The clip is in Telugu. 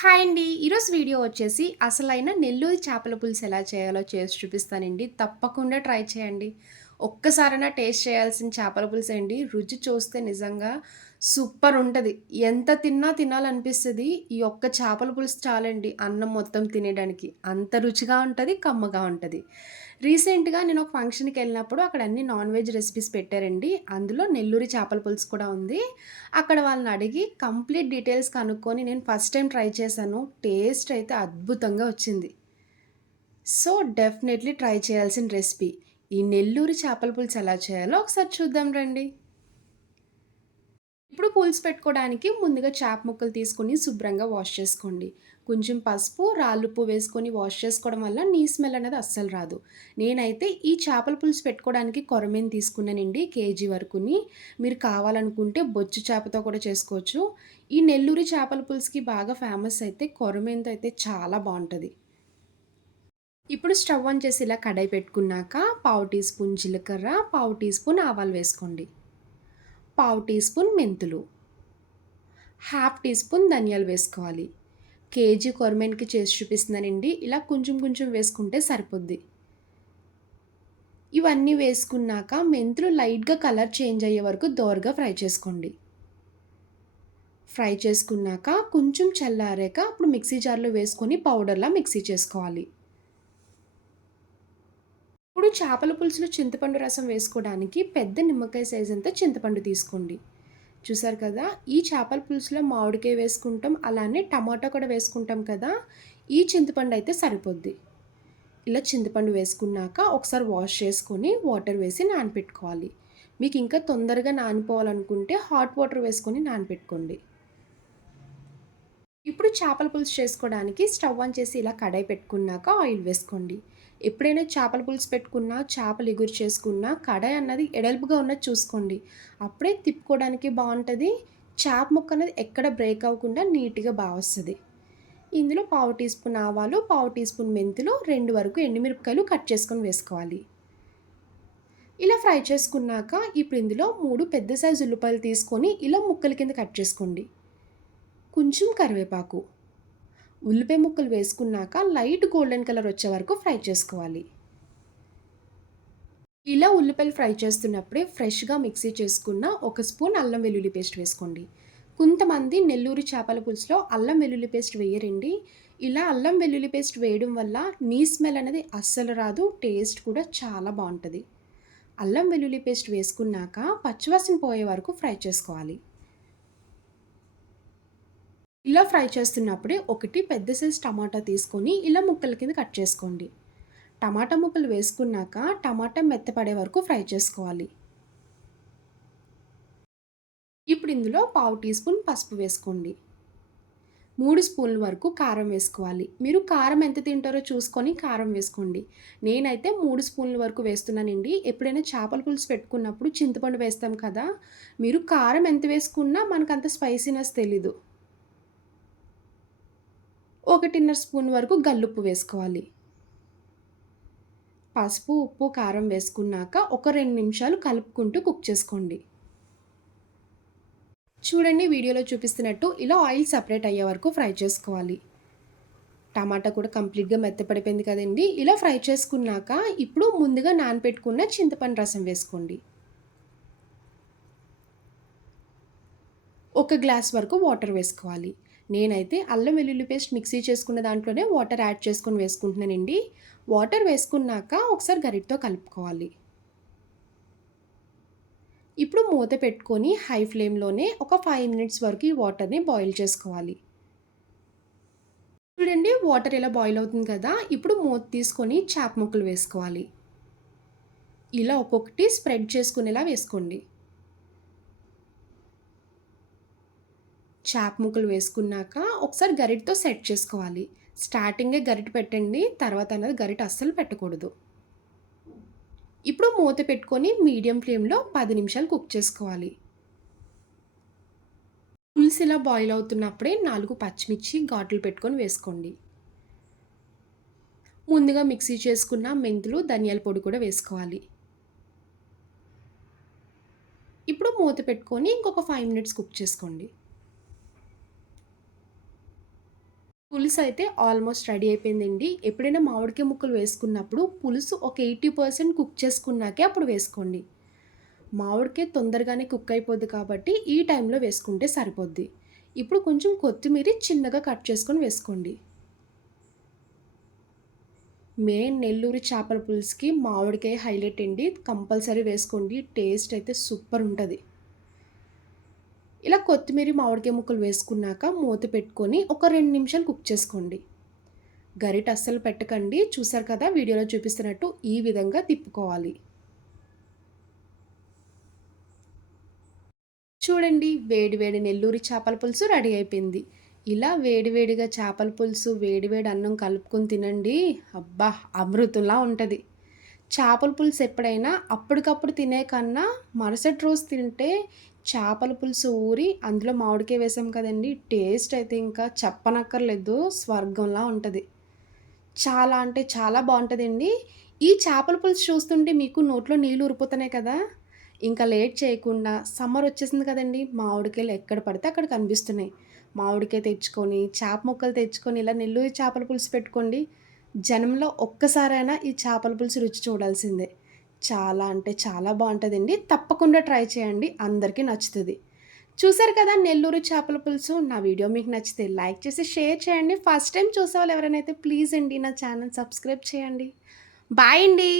హాయ్ అండి. ఈరోజు వీడియో వచ్చేసి అసలైన నెల్లూరు చేపల పులుసు ఎలా చేయాలో చేసి చూపిస్తానండి. తప్పకుండా ట్రై చేయండి. ఒక్కసారైనా టేస్ట్ చేయాల్సిన చేపల పులుసు అండి. రుచి చూస్తే నిజంగా సూపర్ ఉంటది. ఎంత తిన్నా తినాలనిపిస్తది. ఈ ఒక్క చేపల పులుసు చాలండి అన్నం మొత్తం తినేయడానికి. అంత రుచిగా ఉంటది, కమ్మగా ఉంటది. రీసెంట్‌గా నేను ఒక ఫంక్షన్‌కెళ్ళినప్పుడు అక్కడ అన్ని నాన్ వెజ్ రెసిపీస్ పెట్టారండి. అందులో నెల్లూరి చేపల పులుసు కూడా ఉంది. అక్కడ వాళ్ళని అడిగి కంప్లీట్ డీటెయిల్స్ కనుక్కొని నేను ఫస్ట్ టైమ్ ట్రై చేశాను. టేస్ట్ అయితే అద్భుతంగా వచ్చింది. సో, డెఫినైట్‌లీ ట్రై చేయాల్సిన రెసిపీ. ఈ నెల్లూరి చేపల పులుసు ఎలా చేయాలో ఒకసారి చూద్దాం రండి. ఇప్పుడు పులుసు పెట్టుకోవడానికి ముందుగా చేప ముక్కలు తీసుకొని శుభ్రంగా వాష్ చేసుకోండి. కొంచెం పసుపు, రాళ్ళుప్పు వేసుకొని వాష్ చేసుకోవడం వల్ల నీ స్మెల్ అనేది అస్సలు రాదు. నేనైతే ఈ చేపల పులుసు పెట్టుకోవడానికి కొరమేను తీసుకున్నానండి కేజీ వరకుని. మీరు కావాలనుకుంటే బొచ్చు చేపతో కూడా చేసుకోవచ్చు. ఈ నెల్లూరి చేపల పులుసుకి బాగా ఫేమస్ అయితే కొరమేనుతో అయితే చాలా బావుంటది. ఇప్పుడు స్టవ్ ఆన్ చేసి ఇలా కడాయి పెట్టుకున్నాక పావు టీ స్పూన్ జీలకర్ర, పావు టీ స్పూన్ ఆవాలు వేసుకోండి. పావు టీ స్పూన్ మెంతులు, హాఫ్ టీ స్పూన్ ధనియాలు వేసుకోవాలి. కేజీ కొరమేనుకి చేసి చూపిస్తున్నానండి. ఇలా కొంచెం కొంచెం వేసుకుంటే సరిపోద్ది. ఇవన్నీ వేసుకున్నాక మెంతులు లైట్‌గా కలర్ చేంజ్ అయ్యే వరకు దోరగా ఫ్రై చేసుకోండి. ఫ్రై చేసుకున్నాక కొంచెం చల్లారాక అప్పుడు మిక్సీ జార్‌లో వేసుకొని పౌడర్‌లా మిక్సీ చేసుకోవాలి. ఇప్పుడు చేపల పులుసులో చింతపండు రసం వేసుకోవడానికి పెద్ద నిమ్మకాయ సైజ్ అంతా చింతపండు తీసుకోండి. చూసారు కదా! ఈ చేపల పులుసులో మామిడికాయ వేసుకుంటాం. అలానే టమాటా కూడా వేసుకుంటాం కదా! ఈ చింతపండు అయితే సరిపోద్ది. ఇలా చింతపండు వేసుకున్నాక ఒకసారి వాష్ చేసుకొని వాటర్ వేసి నానపెట్టుకోవాలి. మీకు ఇంకా తొందరగా నానిపోవాలనుకుంటే హాట్ వాటర్ వేసుకొని నానపెట్టుకోండి. ఇప్పుడు చేపల పులుసు చేసుకోవడానికి స్టవ్ ఆన్ చేసి ఇలా కడాయి పెట్టుకున్నాక ఆయిల్ వేసుకోండి. ఎప్పుడైనా చేపల పులుసు పెట్టుకున్నా, చేపలు ఎగురు చేసుకున్నా కడాయి అన్నది ఎడల్పుగా ఉన్నది చూసుకోండి. అప్పుడే తిప్పుకోవడానికి బావుంటది. చేప ముక్క అనేది ఎక్కడ బ్రేక్ అవ్వకుండా నీట్‌గా వస్తది. ఇందులో పావు టీ స్పూన్ ఆవాలు, పావు టీ స్పూన్ మెంతులు, 2 వరకు ఎండుమిరపకాయలు కట్ చేసుకొని వేసుకోవాలి. ఇలా ఫ్రై చేసుకున్నాక ఇప్పుడు ఇందులో 3 పెద్ద సైజు ఉల్లిపాయలు తీసుకొని ఇలా ముక్కల కింద కట్ చేసుకోండి. కొంచెం కరివేపాకు, ఉల్లిపాయ ముక్కలు వేసుకున్నాక లైట్ గోల్డెన్ కలర్ వచ్చే వరకు ఫ్రై చేసుకోవాలి. ఇలా ఉల్లిపాయలు ఫ్రై చేస్తున్నప్పుడే ఫ్రెష్‌గా మిక్సీ చేసుకున్న ఒక స్పూన్ అల్లం వెల్లుల్లి పేస్ట్ వేసుకోండి. కొంతమంది నెల్లూరి చేపల పులుసులో అల్లం వెల్లుల్లి పేస్ట్ వేయరండి. ఇలా అల్లం వెల్లుల్లి పేస్ట్ వేయడం వల్ల నీ స్మెల్ అనేది అస్సలు రాదు. టేస్ట్ కూడా చాలా బావుంటది. అల్లం వెల్లుల్లి పేస్ట్ వేసుకున్నాక పచ్చివాసన పోయే వరకు ఫ్రై చేసుకోవాలి. ఇలా ఫ్రై చేస్తున్నప్పుడే ఒకటి పెద్ద సైజ్ టమాటా తీసుకొని ఇలా ముక్కల కింద కట్ చేసుకోండి. టమాటా ముక్కలు వేసుకున్నాక టమాటా మెత్తపడే వరకు ఫ్రై చేసుకోవాలి. ఇప్పుడు ఇందులో పావు టీ స్పూన్ పసుపు వేసుకోండి. 3 స్పూన్ల వరకు కారం వేసుకోవాలి. మీరు కారం ఎంత తింటారో చూసుకొని కారం వేసుకోండి. నేనైతే 3 స్పూన్ల వరకు వేస్తున్నానండి. ఎప్పుడైనా చేపల పులుసు పెట్టుకున్నప్పుడు చింతపండు వేస్తాం కదా! మీరు కారం ఎంత వేసుకున్నా మనకంత స్పైసీనెస్ తెలీదు. 1½ స్పూన్ వరకు గల్లుప్పు వేసుకోవాలి. పసుపు, ఉప్పు, కారం వేసుకున్నాక ఒక 2 నిమిషాలు కలుపుకుంటూ కుక్ చేసుకోండి. చూడండి వీడియోలో చూపిస్తున్నట్టు ఇలా ఆయిల్ సెపరేట్ అయ్యే వరకు ఫ్రై చేసుకోవాలి. టమాటా కూడా కంప్లీట్‌గా మెత్తపడిపోయింది కదండీ! ఇలా ఫ్రై చేసుకున్నాక ఇప్పుడు ముందుగా నానబెట్టుకున్న చింతపండు రసం వేసుకోండి. ఒక గ్లాస్ వరకు వాటర్ వేసుకోవాలి. నేనైతే అల్లం వెల్లుల్లి పేస్ట్ మిక్సీ చేసుకున్న దాంట్లోనే వాటర్ యాడ్ చేసుకొని వేసుకుంటున్నానండి. వాటర్ వేసుకున్నాక ఒకసారి గరిటెతో కలుపుకోవాలి. ఇప్పుడు మూత పెట్టుకొని హై ఫ్లేమ్‌లోనే ఒక 5 మినిట్స్ వరకు ఈ వాటర్‌ని బాయిల్ చేసుకోవాలి. చూడండి వాటర్ ఇలా బాయిల్ అవుతుంది కదా! ఇప్పుడు మూత తీసుకొని చేప ముక్కలు వేసుకోవాలి. ఇలా ఒక్కొక్కటి స్ప్రెడ్ చేసుకునేలా వేసుకోండి. చేప ముక్కలు వేసుకున్నాక ఒకసారి గరిటెతో సెట్ చేసుకోవాలి. స్టార్టింగే గరిటె పెట్టండి. తర్వాత అన్నది గరిటె అస్సలు పెట్టకూడదు. ఇప్పుడు మూత పెట్టుకొని మీడియం ఫ్లేమ్‌లో 10 నిమిషాలు కుక్ చేసుకోవాలి. పులుసు ఇలా బాయిల్ అవుతున్నప్పుడే 4 పచ్చిమిర్చి ఘాట్లు పెట్టుకొని వేసుకోండి. ముందుగా మిక్సీ చేసుకున్న మెంతులు, ధనియాల పొడి కూడా వేసుకోవాలి. ఇప్పుడు మూత పెట్టుకొని ఇంకొక 5 మినిట్స్ కుక్ చేసుకోండి. పులుసు అయితే ఆల్మోస్ట్ రెడీ అయిపోయిందండి. ఎప్పుడైనా మామిడికాయ ముక్కలు వేసుకున్నప్పుడు పులుసు ఒక 80% కుక్ చేసుకున్నాకే అప్పుడు వేసుకోండి. మామిడికాయ తొందరగానే కుక్ అయిపోద్ది కాబట్టి ఈ టైంలో వేసుకుంటే సరిపోద్ది. ఇప్పుడు కొంచెం కొత్తిమీర చిన్నగా కట్ చేసుకొని వేసుకోండి. మెయిన్ నెల్లూరి చేపల పులుసుకి మామిడికాయ హైలైట్ అండి. కంపల్సరీ వేసుకోండి. టేస్ట్ అయితే సూపర్ ఉంటది. ఇలా కొత్తిమీర, మామిడికాయ ముక్కలు వేసుకున్నాక మూత పెట్టుకొని ఒక 2 నిమిషాలు కుక్ చేసుకోండి. గరిట అస్సలు పెట్టకండి. చూసారు కదా వీడియోలో చూపిస్తున్నట్టు ఈ విధంగా తిప్పుకోవాలి. చూడండి వేడి వేడి నెల్లూరి చేపల పులుసు రెడీ అయిపోయింది. ఇలా వేడి వేడిగా చేపల పులుసు, వేడి వేడి అన్నం కలుపుకొని తినండి. అబ్బా! అమృతంలా ఉంటది. చేపల పులుసు ఎప్పుడైనా అప్పటికప్పుడు తినే కన్నా మరుసటి రోజు తింటే చేపల పులుసు ఊరి అందులో మామిడికాయ వేసాం కదండీ! టేస్ట్ అయితే ఇంకా చెప్పనక్కర్లేదు. స్వర్గంలా ఉంటది. చాలా అంటే చాలా బావుంటదండి. ఈ చేపల పులుసు చూస్తుంటే మీకు నోట్లో నీళ్లు ఊరిపోతున్నాయి కదా! ఇంకా లేట్ చేయకుండా సమ్మర్ వచ్చేసింది కదండీ! మామిడికాయలు ఎక్కడ పడితే అక్కడ కనిపిస్తున్నాయి. మామిడికాయ తెచ్చుకొని, చేప ముక్కలు తెచ్చుకొని ఇలా నెల్లూరు చేపల పులుసు పెట్టుకోండి. జనంలో ఒక్కసారైనా ఈ చేపల పులుసు రుచి చూడాల్సిందే. చాలా అంటే చాలా బావుంటదండి. తప్పకుండా ట్రై చేయండి. అందరికీ నచ్చుతది. చూసారు కదా నెల్లూరు చేపల పులుసు. నా వీడియో మీకు నచ్చితే లైక్ చేసి షేర్ చేయండి. ఫస్ట్ టైమ్ చూసేవాళ్ళు ఎవరైనా అయితే ప్లీజ్ అండి నా ఛానల్ సబ్స్క్రైబ్ చేయండి. బాయ్ అండి.